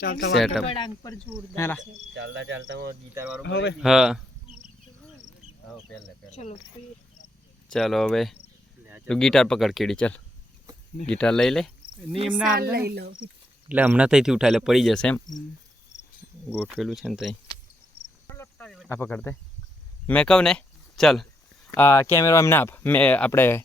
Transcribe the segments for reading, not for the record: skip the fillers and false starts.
ચાલતા સેટઅપ વડાંગ પર જોરદાર છે ચાલતા ચાલતા ગિટાર વાળું હા ચલો ચાલો હવે તું ગિટાર પકડ કેડી ચાલ ગિટાર લઈ લે નીમ ના લઈ લો એટલે હમણાં ત્યાંથી ઉઠાય પડી જશે એમ ગોઠવેલું છે ને તઈ આ પકડ દે મેં કહું ને ચાલ આ કેમેરો એમને આપ મેં આપણે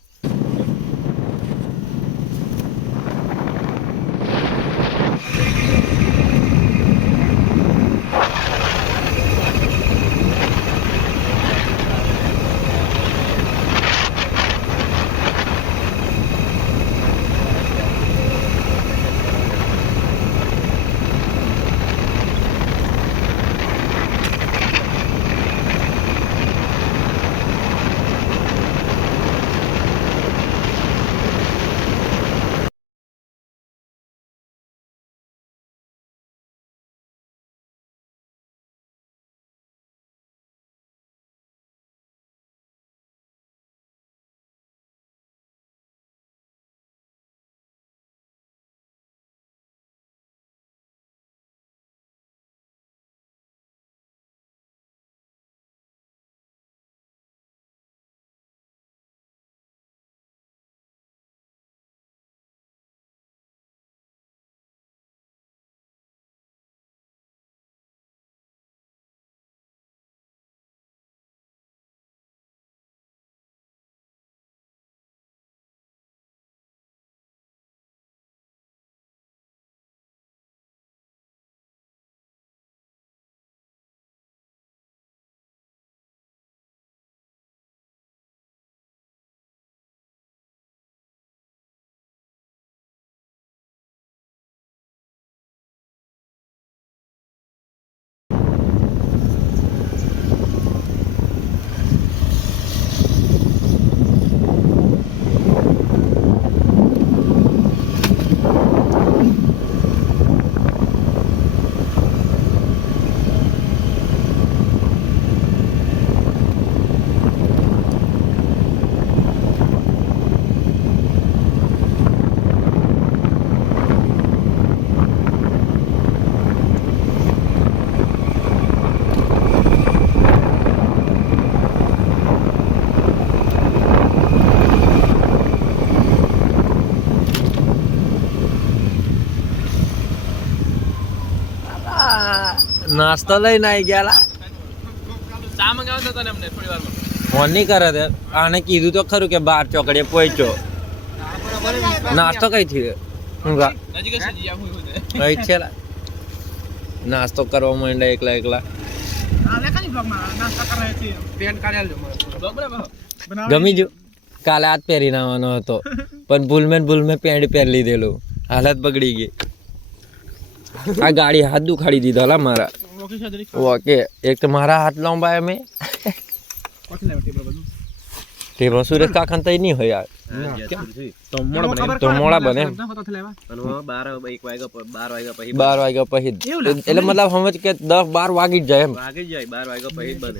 નાસ્તો લઈને આવી ગયા ચા મંગાવતો હતો ને અમને થોડી વારમાં ફોન નહીં કરે તે આને કીધું તો ખરું કે 12 ચોકડીએ પહોંચ્યો નાસ્તો કઈ થી નજીક જ છે હું કઈ છે નાસ્તો કરવા માંડ્યા એકલા એકલા ગમી જો કાલે હાથ પહેરીને આવવાનો હતો પણ ભૂલ મેં પેન્ટ પહેરી લીધેલું હાલત બગડી ગઈ આ ગાડી હાથ દુખાડી દીધા લા મારા ઓકે એક તો મારા હાથ લાંબા મેં ટેબલ સુરેશ કાકા તઈ નહીં હોય યાર તો મોડા બને 12 વાગ્યા પછી એટલે મતલબ સમજ કે 10-12 વાગી જ જાય એમ 12 વાગ્યા પછી બને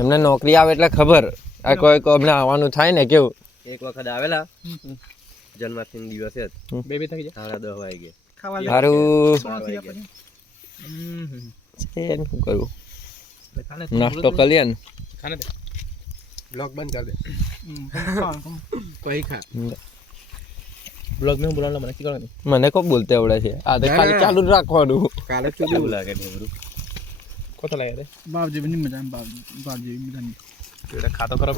એમને નોકરી આવે એટલે ખબર આ કોઈ અમને આવવાનું થાય ને કેવું એક વખત આવેલા જન્માષ્ટમી દિવસે બે થઈ જાય 10 વાગે સારું શું કરું નાસ્તો કરીએ ને ખાને દે બ્લોગ બંધ કર દે કોઈ ખા બ્લોગ में બોલાવલા મને કી કરવાનું મને કો બોલતે આવડે છે આ તો ખાલી ચાલુ જ રાખવાનું કાલે ચૂડી લાગે ને બરું કોતો લાગે રે બાપજી બની મજા બાપજી મજા એટલે ખાતો કરો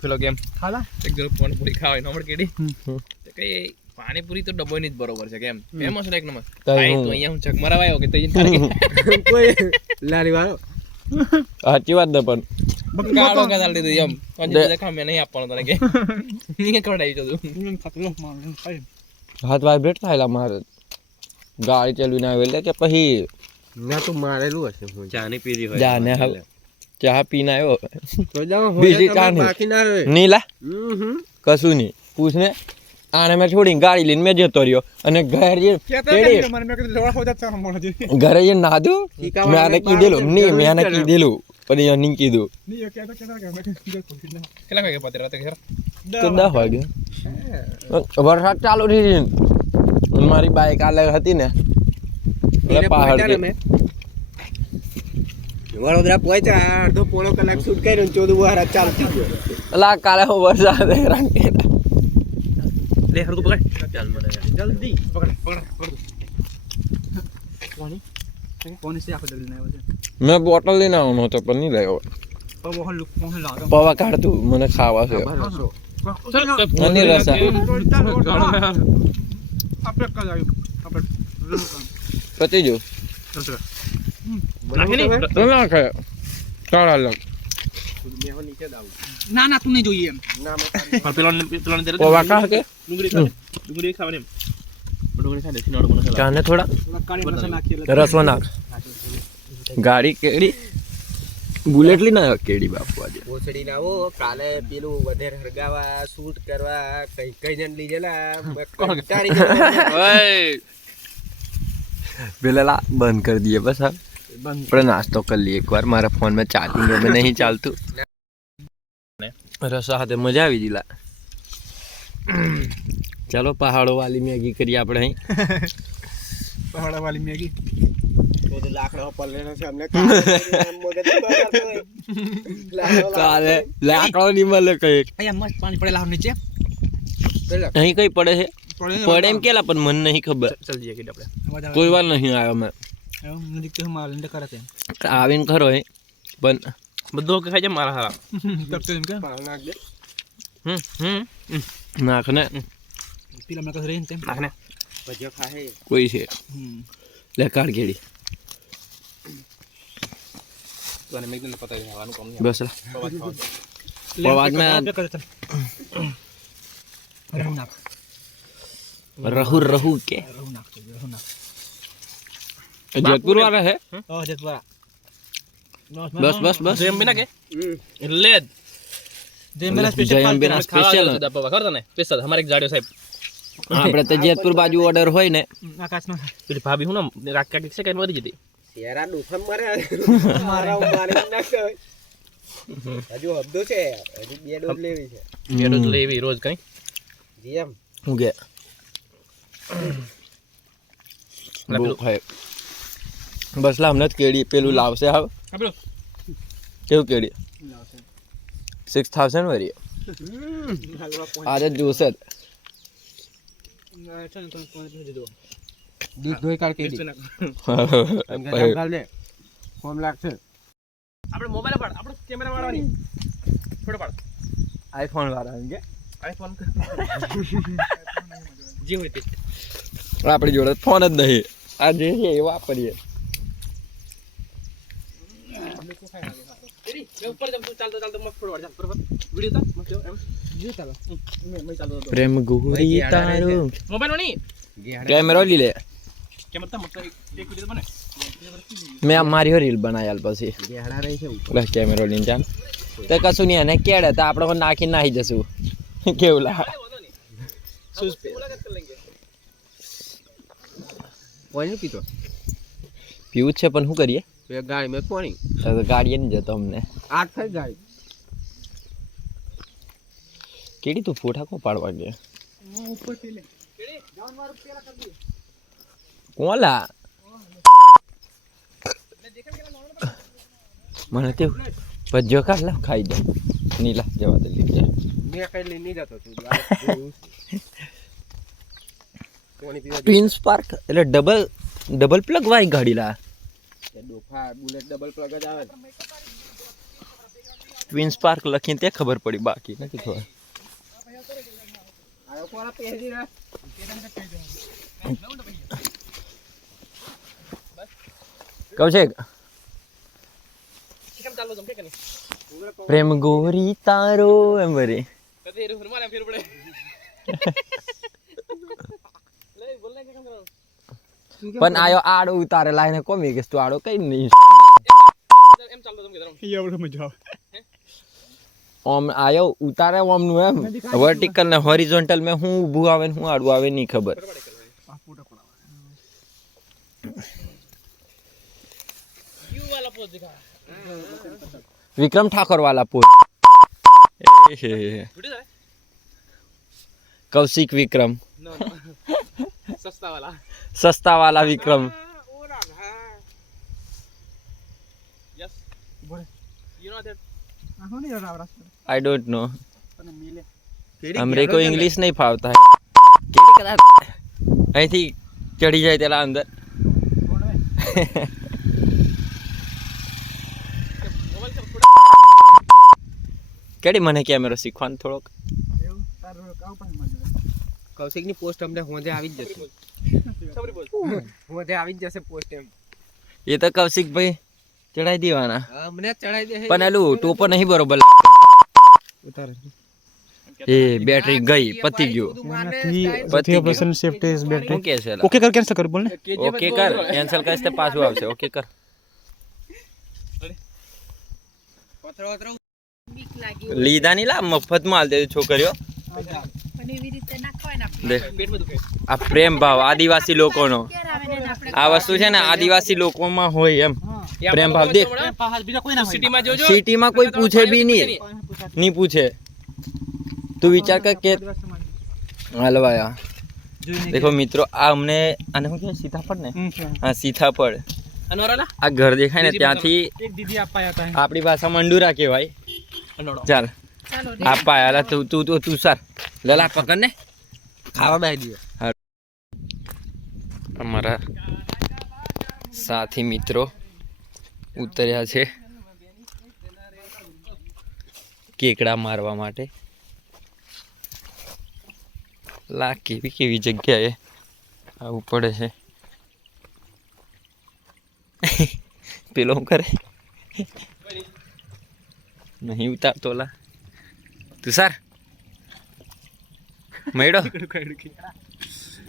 પેલો ગેમ ખાલા એક જરો પાણી પૂરી ખાવાય નમડ કેડી તો કઈ પાણીપુરી તો ડબ્બો ની જ બરોબર છે કેમ ફેમસ છે એક નંબર ભાઈ તો અહીંયા હું ચક મરાવાયો કે તઈ કોઈ લારી વાળો સાચી વાત ને પણ કાળો કદાલ દીધું એમ કંજે દેખા મે નહીં આપવાનો તને કે ની કડાઈ જતું ખાતલો માર હાથ વાઇબ્રેટ થાયલા મારે ગાડી ચલાવીને આવેલે કે પછી ના તો મારેલું હશે હું ચા ની પીધી હોય જાને હવે ચા પીને આવ્યો તો જાવ બીજી ચા બાકી ના રહે નીલા કશું નહીં પૂછને આને મેં છોડીને ગાડી લઈને મેં જતો રહ્યો અને ઘરે જે નાધું મેં આને કીધેલું નહીં મેં આને કીધેલું પણ એ નહીં કીધું કેટલા વાગે પતે રાતે ઘર તો 10 વાગે વરસાદ ચાલુ થઈ મારી બાઈક અલગ હતી ને એટલે પહાડ વડોદરા પહોંચ્યા અડધો પોણો કલાક શૂટ કર્યો 14 વાર ચાલુ થઈ ગયો. અલા કાલે વરસાદ હેરાન કર્યા. લે હરકો પકડ ચાલ મને જલ્દી પકડ કોની से आपको जल्दी नहीं बजे મેં બોટલ લઈને આવવાનો હતો પણ નહીં લાવ્યો. पर वो लुक कौन लागा પવા કાઢતું મને ખાવા છે અને રસા આપણે કલ આવ્યું આપણે પતી જો નાખી નહીં ના ખાય કાળા લગ ના ના તું નહીં જોઈએ એમ પણ પેલો ને પવા કાઢ કે ડુંગળી ખાવાની એમ ડુંગળી ખાને સિનાડો મને ખાવા કાને થોડા કાળી મરચા નાખી રસવા નાખ ગાડી કેડી બુલેટ લઈને આવ્યો કેડી બાપુ આજે ઓસડી લાવો કાલે પેલું વધારે હરગાવા શૂટ કરવા કઈ જણ લઈ ગયેલા પેલા બંધ કરી દઈએ બસ હા આપણે નાસ્તો કરી લઈએ એકવાર મારા ફોનમાં ચાર્જિંગ હવે નહીં ચાલતું રસા સાથે મજા આવી દીલા ચાલો પહાડો વાલી મેગી કરીએ આપણે અહીં पहाड़ा वाली मैगी લાકડો પલ્લેનો છે અમને કાલે લાકડો નહીં મળે કઈ અહીંયા મસ્ત પાણી પડેલા આમ નીચે અહીં કઈ પડે છે પડે એમ કેલા પણ મને નહીં ખબર ચાલ જઈએ કે આપણે કોઈ વાર નહીં આવ્યો મેં नजदीक तो हम आलंडे करते हैं આવીને ખરો હે પણ બધું કે ખાઈ જાય મારા હારા तब तो इनका નાખ દે નાખ ને पीला में कस रहे हैं નાખને ભજીયો ખાહે કોઈ છે લે કાઢ કેડી તો અને મેં તને પતા ખાવાનું કામ નહીં બસ પવાજ में रहू रहू के जयपुर वाला है बस बस बस જેમ બિના કે એટલે जयम बिना स्पेशल દબાવા ખબર તને સ્પેશિયલ અમારે એક જાડ્યો સાહેબ આપણે તો જેતપુર બાજુ ઓર્ડર હોય ને आकाश में પેલી ભાભી હું ને કાકી છે કઈ મરી જતી શેરા દુખમ મરે મારા મારી નાખે હજુ હબદો છે હજુ બે ડોઝ લેવી છે મેડો લેવી રોજ કઈ જીએમ હું કે બસ લા હમણાં જ કેડી પેલું લાવશે હવે આપડો કેવું કેડી 6000 વાળી આજે જોશે જ દીક ધોઈ કાઢ કે દી લે ફોર્મ લાગશે આપણે મોબાઈલ પાડ આપણો કેમેરા વાળવાની ફોટો પાડ આઈફોન વાળા કે આઈફોન જે હોય તે આપણી જોડે ફોન જ નહીં આ જે છે એ વાપરીએ ઉપર જમ ચાલતો ચાલતો મસ્ત ફોટો પાડ બરાબર વિડિયો તા મસ્ત એમ જે ચાલો મેં ચાલતો પ્રેમ ગોરી તારો મોબાઈલ ની કેમેરો લી લે કેમેરા તા મસ્ત એક વિડિયો બને મેં મારી રીલ બનાવી પછી ગેડા રહી છે બસ કેમેરો લઈને જાન તો કશું નહીં એને કેડે તો આપણે નાખી નાહી જશું કેવું લા પાણી પીતો પીવું જ છે પણ શું કરીએ બે ગાડી મેં પાણી તો ગાડીએ નહીં જતો અમને આઠ થઈ ગાડી કેડી તું ફોટા કો પાડવા ગયા કોલા મને તે ભજ્યો કાઢ લા ખાઈ દે નીલા જવા દે લીધે મેં કઈ લઈ નહીં જતો તું પાણી પીવા ટ્વિન્સ પાર્ક એટલે ડબલ પ્લગ વાળી ગાડી લા ડોફા બુલેટ ડબલ પ્લગ જ આવે ટ્વિન્સ પાર્ક લખીને તે ખબર પડી બાકી નથી ખબર આયો કોરા પહેરી રે કૌશિક કેમ ચાલતો જમ કે નહીં પ્રેમ ગોરી તારો એમ વરી કદી રે મારે ફેર પડે લે બોલ ને કેમ કરો પણ આયો આડો ઉતારે લાઈને કોમી કે તું આડો કઈ નહીં એમ ચાલતો જમ કે ધરમ ये और मजा ઓમ આયો ઉતારે ઓમ નું એમ વર્ટિકલ ને હોરિઝોન્ટલ મે હું ઊભું આવે ને હું આડું આવે નહીં ખબર યુ વાલા પોઝ દિખા વિક્રમ ઠાકોર વાલા પોલ વિડિયો કૌશિક વિક્રમ નો સસ્તા વાલા સસ્તા વાલા વિક્રમ યસ બોલે યુ નો ધેટ આ હું નહીં આવરા आई डोंट नो તને મિલે हमरे को इंग्लिश नहीं फावता है केड़ी करा અહીંથી ચડી જાય તેલા અંદર કોણ હે કેડી મને કેમેરો શીખવાનું થોડોક એવું તારું કાવ પણ મળી કૌશિક ની પોસ્ટ અમને હોંદે આવી જ જશે સબરી બોલ હોંદે આવી જ જશે પોસ્ટ એમ એ તો કૌશિક ભાઈ ચડાઈ દેવાના અમને ચડાઈ દે પણ એલું ટોપો નહીં બરોબર લાગતો ઉતારે એ બેટરી ગઈ પતી ગયો પતી ગયો સેફ્ટી ઇઝ બેટર શું કે છે ઓકે કર કેન્સલ કર બોલ ને ઓકે કર કેન્સલ કરીશ તો પાછું આવશે ઓકે કર પથરો પથરો લીધા નહીં લા મફતમાં હાલ દે છોકરીઓ પણ એવી રીતે નાખવાય ને આપણે. દે પેટમાં દુખે આ પ્રેમ ભાવ આદિવાસી લોકોનો ક્યારે આવે ને આપણે આ વસ્તુ છે ને આદિવાસી લોકોમાં હોય એમ પ્રેમ ભાવ દેખ બીજા કોઈ ના સિટીમાં જોજો સિટીમાં કોઈ પૂછે બી નહીં પૂછે તું વિચાર કર કે હલવાયા देखो मित्रों આ અમને આને શું કહેવાય સીતાફળ ને હા સીતાફળ અનોરાલા આ ઘર દેખાય ને ત્યાંથી એક દીદી આપા હતા આપણી ભાષામાં મંડુરા કહેવાય ચાલ ચાલો આપા આલા તું સર લેલા પકડ ને ખાવા બેસી દીધો અમારા સાથી મિત્રો ઉતર્યા છે કેકડા મારવા માટે લા કેવી જગ્યાએ આવું પડે છે પેલો શું કરે નહીં ઉતારતો લા તુષાર મેડો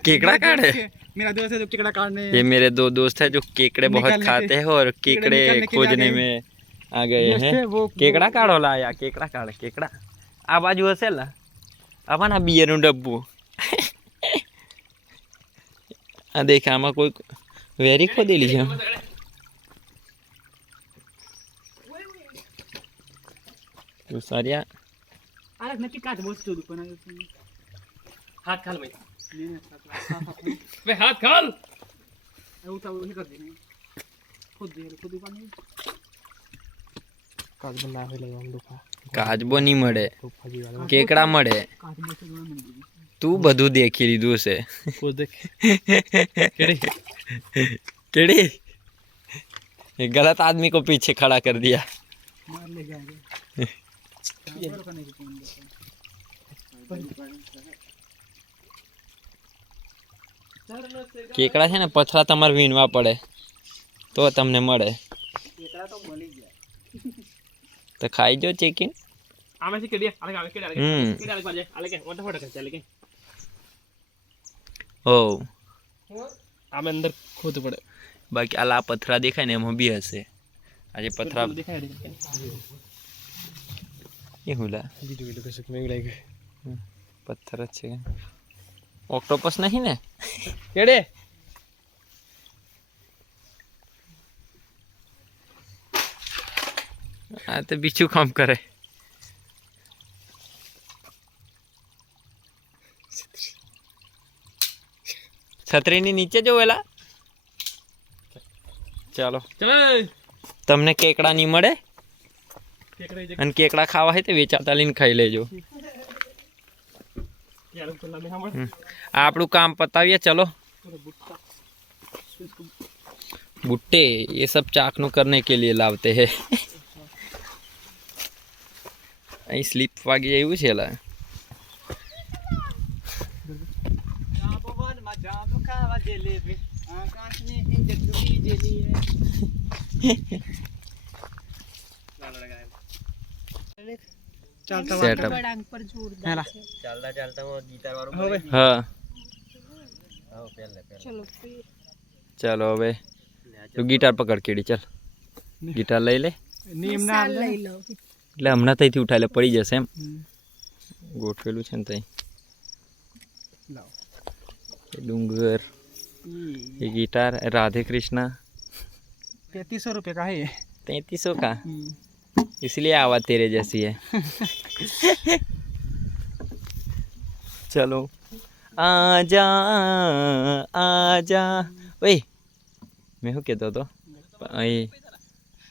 केकड़ा काढ़े मेरा दोस्त है जो केकड़ा काटने ये मेरे दो दोस्त हैं जो केकड़े बहुत खाते हैं और केकड़े खोजने में आ गए हैं केकड़ा काढ़ो ला या केकड़ा काढ़े केकड़ा आ बाजू हसे ला आवाना बियरનું ડબ્બું આ દેખ આમાં કોઈ વેરી ખોદેલી છે તો સારિયા अरे नक्की काट बोल तू पण હાથ ખાલ ભાઈ બે હાથ ખાલ એવું તો हे कर दे खुद पानी काट बना है ले हम दुखा કાચબો નહીં મળે तो फजी वाला કેકડા મળે काट में से दोनों मिल गई તું બધું દેખી લીધું છે ખુદ દેખ કેડી केड़ी ये गलत आदमी को पीछे खड़ा कर दिया मार ले जाएंगे ये करने की कौन केकड़ा है ने पथरा तमार वीणवा पड़े तो तमने मळे केकड़ा तो मળી ગયા तो खाई जो चिकन આમે થી કેડી આલે આલે કેડી આલે हम्म કેડી આલે પાજે આલે કે મોટા ફોટા ચાલે કે ओ આમે અંદર ખોદ પડે बाकी आला पथरा देखाय ने एम बी हसे आज पथरा દેખાય રે ये हुला વિડિયો વિડિયો કશે મેં લાગે पत्थर अच्छे ऑक्टोपस नहीं ने કેડે आ तो बिच्छू काम करे छतरी ની નીચે જોવેલા ચાલો ચલે તમને કેકડા નહીં મળે કેકડા જે અને કેકડા ખાવા હોય તો વેચાતા લઈને ખાઈ લેજો યાર પેલા મે સાંભળ આ આપણું કામ પતાવીએ ચલો भुट्टे ये सब चाकनू करने के लिए लावते हैं અહીં સ્લીપ વાગી આવ્યું છે લા પવન માં જાદુ ખાવા જલેબી આકાશની ઇંજક ડૂબી જેલી ચાલતા સેટઅપ વળાંક પર જોરદાર છે ચાલતા ચાલતા ગીટાર વાળું હવે હા આવો પહેલે ચલો ચાલો હવે તું ગિટાર પકડ કેડી ચાલ ગિટાર લઈ લે નીમ ના સાલ લઈ લો એટલે હમણાં ત્યાંથી ઉઠાઈ લે પડી જશે એમ ગોઠવેલું છે ને ત્યાં લાવ એ ડુંગર ये गिटार राधे कृष्णा 3500 रुपए का है ये 3300 का इसलिए आवाज तेरे जैसी है चलो આજા આજા ઓય મેં શું કહેતો હતો અહીં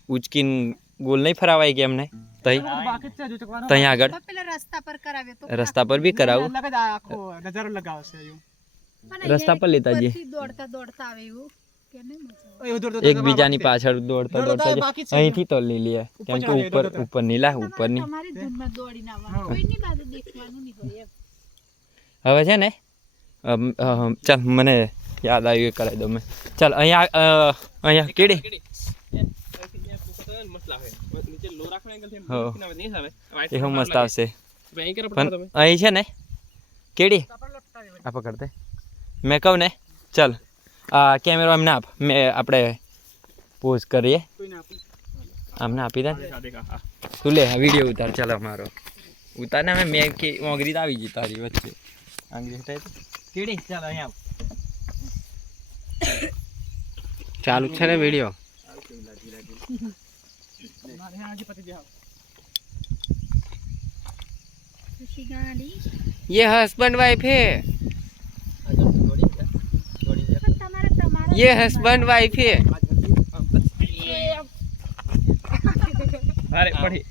ઉચકીને ગોલ નહીં ફરાવાય કે એમને તઈ બાકી જ છે હજુ ચકવાનો તઈ આગળ તો પેલા રસ્તા પર કરાવે તો રસ્તા પર બી કરાવું અલગ જ આખો નજારો લગાવશે એવું પણ રસ્તા પર લેતા જઈએ. ઉપરથી દોડતા દોડતા આવે એવું કે નહીં મજા આવે. ઓય ઉધર તો એકબીજાની પાછળ દોડતા દોડતા બાકી જઈએ. અહીંથી તો લઈ લઈએ કેમ કે ઉપર ઉપર નહીં લાવ ઉપરની તમારી ધૂનમાં દોડીને આવવાનું કોઈની બાજુ દેખવાનું નહીં હોય એમ. હવે છે ને ચાલ મને યાદ આવ્યું એ કરાવી દઉં મેં ચાલ અહીંયા કેડી મસ્ત લાગે નીચે લો રાખવાનો એંગલ હો. નહીં આવે એ હું મસ્ત આવશે અહીં કરે પણ અહીં છે ને કેડી આ પકડતે મેં કહું ને ચાલ આ કેમેરો એમને આપ મેં આપણે પોઝ કરીએ આમને આપી દે ને. તું લે વિડીયો ઉતાર ચાલ અમારો ઉતાર ને મેં કે ઓગરી આવી ગઈ તારી વચ્ચે આંગળી હટાય તો કેડી ચાલ અહીંયા આવ ચાલુ છે ને વિડીયો મારે આજે પતિ જાવ ખુશી ગાડી ये हस्बैंड वाइफ है પણ તમારે તમારા ये हस्बैंड वाइफ है અરે પડી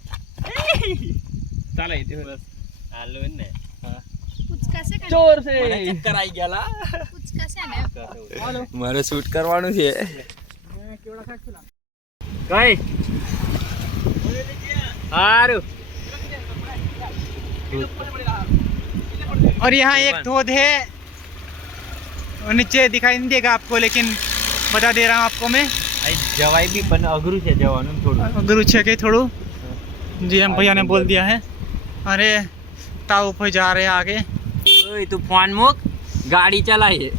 ચાલે તે બસ હાલો ને પૂચકાશે કે ચોર છે ચક્કર આવી ગયા પૂચકાશે ને મારે શૂટ કરવાનું છે કેવડા ખાક પેલા કઈ હારું और यहाँ एक धोध है और नीचे दिखाई नहीं देगा आपको लेकिन बता दे रहा हूँ आपको मैं જવાય બી પણ અઘરું છે જવાનું થોડું गुरु छे के थोड़ू जी हम भैया ने बोल दिया है अरे ताऊ पे जा रहे हैं आगे ઓય તું ફોન મૂક ગાડી ચલાય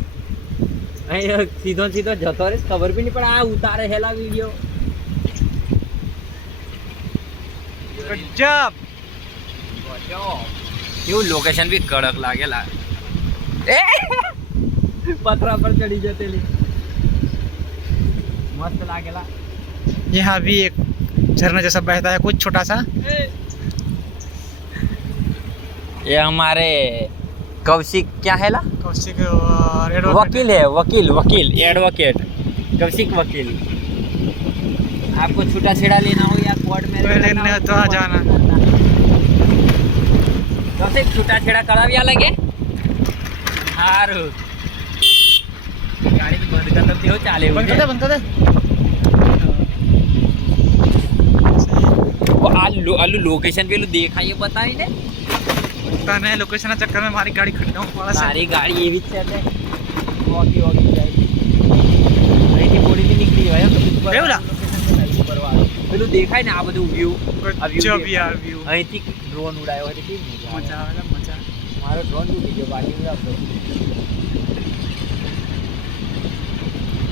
અહીં સીધો સીધો જતો રે ખબર બી નહીં પણ આ ઉતારે હેલા વિડીયો गजब એવું લોકેશન બી કડક લાગેલા એ પથરા પર ચડી જતેલી મસ્ત લાગેલા यहाँ भी एक झरना जैसा बहता है कुछ छोटा सा ये हमारे कौशिक क्या है ला कौशिक और एडवोकेट वकील है वकील एडवोकेट कौशिक वकील आपको छूटा छेड़ा लेना हो या कोर्ट में लेने हो तो आ जाना कौशिक छूटा छेड़ा कराव्या लगे हारू गाड़ी तो बंद कर दो हो चाले बंद कर दे बंद कर दे आलू लोकेशन पेलू देखा ये बताई ने तने लोकेशन ना चक्कर में हमारी गाड़ी खड़ी हूँ थोड़ा सा सारी गाड़ी एवी જ છે તે વોકી જાય અહીંથી બોડી થી નીકળી હોય કેવડા? પેલું દેખાય ને આ બધું વ્યૂ गजब यार व्यू અહીંથી ડ્રોન ઉડાયો હોય તો કેવી મજા આવે. मजा आएगा मजा મારો ડ્રોન તૂટી ગયો બાકી ઉડાવતો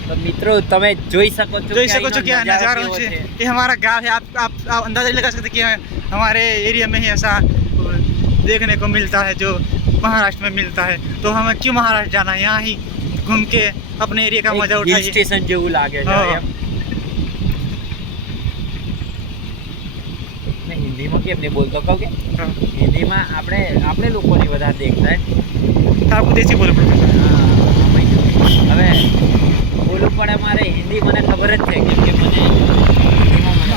તો મિત્રો તમે જોઈ શકો છો જોઈ શકો છો કે क्या नजारा કેવો છે છે. ये हमारा गाँव है आप अंदाजा नहीं लगा सकते कि हमारे एरिया में ही ऐसा देखने को मिलता है जो महाराष्ट्र में मिलता है तो हमें क्यों महाराष्ट्र जाना है यहाँ ही घूम के अपने एरिया का मजा हिल उठाइए સ્ટેશન જેવું લાગે છે હા. એમ. મેં હિન્દીમાં કેમ નહીં બોલતો કહું કે हाँ। હિન્દીમાં આપણે લોકોની વધારે દેખતા आपको देसी बोलो प्रोफेसर હવે બોલવું પડે મારે હિન્દી મને ખબર જ છે કેમ કે મને હિન્દીમાં મને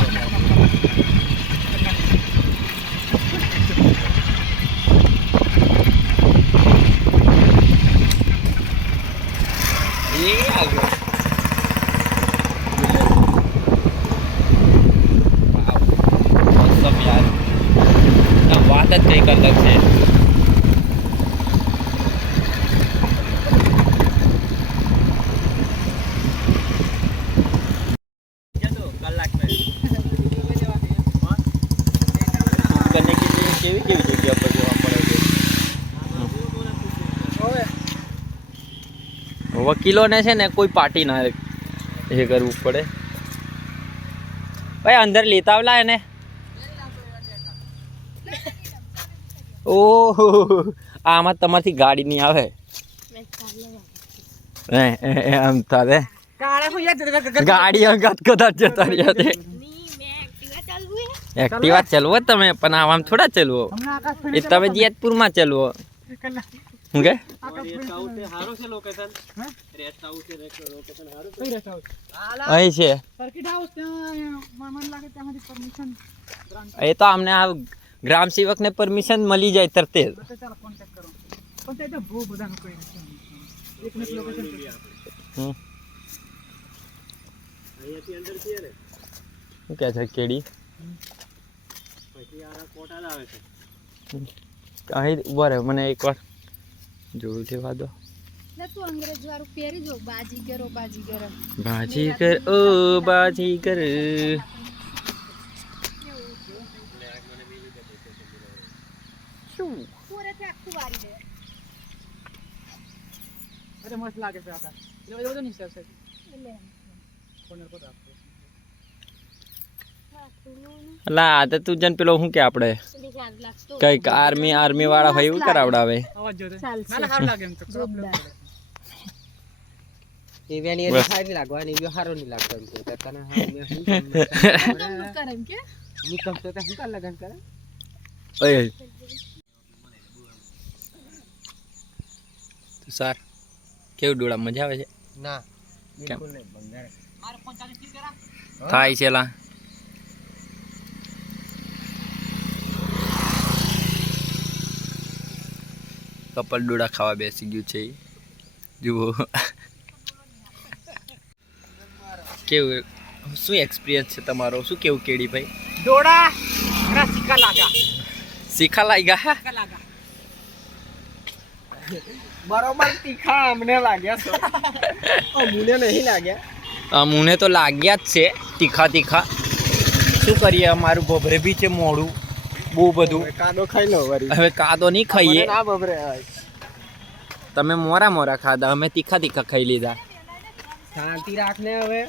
એ આવ્યો વાવ યાર આ વાત જ કંઈક અલગ છે करने के लिए केवी केवी जगह पर जवा પડે છે વકીલોને છે ને કોઈ પાર્ટી ના એ કરવું પડે ભાઈ અંદર લેતા આવલા એને ઓહો આમાં તમારથી ગાડી નહીં આવે આમ તારે ગાડી અંગાત કદાચ જતા રહ્યા છે એક્ટિવા ચલવો તમે પણ આમ થોડા ચલવો એ તમે જેતપુરમાં ચલવો હું કે અહીં છે સર્કિટ હાઉસ ત્યાં મને લાગે ત્યાંથી પરમિશન એ તો અમને આ ગ્રામ સેવક ને પરમિશન મળી જાય તરતે જ. તો ચાલો કોન્ટેક્ટ કરો પણ તે તો બહુ બધાનું કોઈ નથી એકને લોકેશન હમ. શું કે છે કેડી અહીં ઉભા રહે મને એકવાર જોયું છે વાદો લે તું અંગ્રેજ વાળું પહેરી જો બાજીગરો બાજીગરો બાજીગર ઓ બાજીગર પૂરેથી આખું વારી દે અરે મસ્ત લાગે છે આકાર એટલે બધું નહીં સર એટલે કોર્નર પર રાખો લા આ તો તું જન પેલો શું કે આપણે કઈક આર્મી વાળા હોય એવું કરાવડાવે અવાજ જોતે ચાલશે. ના સારું લાગે એમ તો જોરદાર. એવાની સારી લાગવાની એવી સારો નહીં લાગતો એમ કે તને ગમનું કરે એમ કે નીકળતો તો શું કર લગન કરે ઓય સર કેવું ડોળા મજા આવે છે ના બિલકુલ નહીં બંગાર થાય છે લા કપલ ડોળા ખાવા બેસી ગયું છે જુઓ કેવું શું એક્સપિરિયન્સ છે તમારો શું કેવું કેડી ભાઈ ડોડા મેરા સિક્કા લાગા શીખા લાગ્યા બરોબર તીખા અમને લાગ્યા છો અમને નહીં લાગ્યા અમને તો લાગ્યા જ છે તીખા તીખા શું કરીએ અમારું ભભરે બી છે મોડું બહુ બધું કાદો ખાઈ લો વરી હવે કાદો નહીં ખાઈએ ના બબરે તમે મોરા મોરા ખાધા અમે તીખા તીખા ખાઈ લીધા શાંતિ રાખને હવે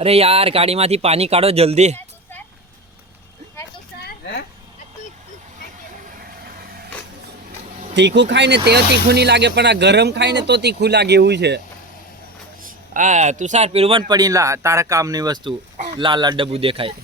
અરે યાર ગાડીમાંથી પાણી કાઢો જલ્દી તીખું ખાય ને તે તીખું નહીં લાગે પણ આ ગરમ ખાય ને તો તીખું લાગે એવું છે આ તુષાર પીરવન પડી લા તારા કામની વસ્તુ લાલ લાલ ડબ્બુ દેખાય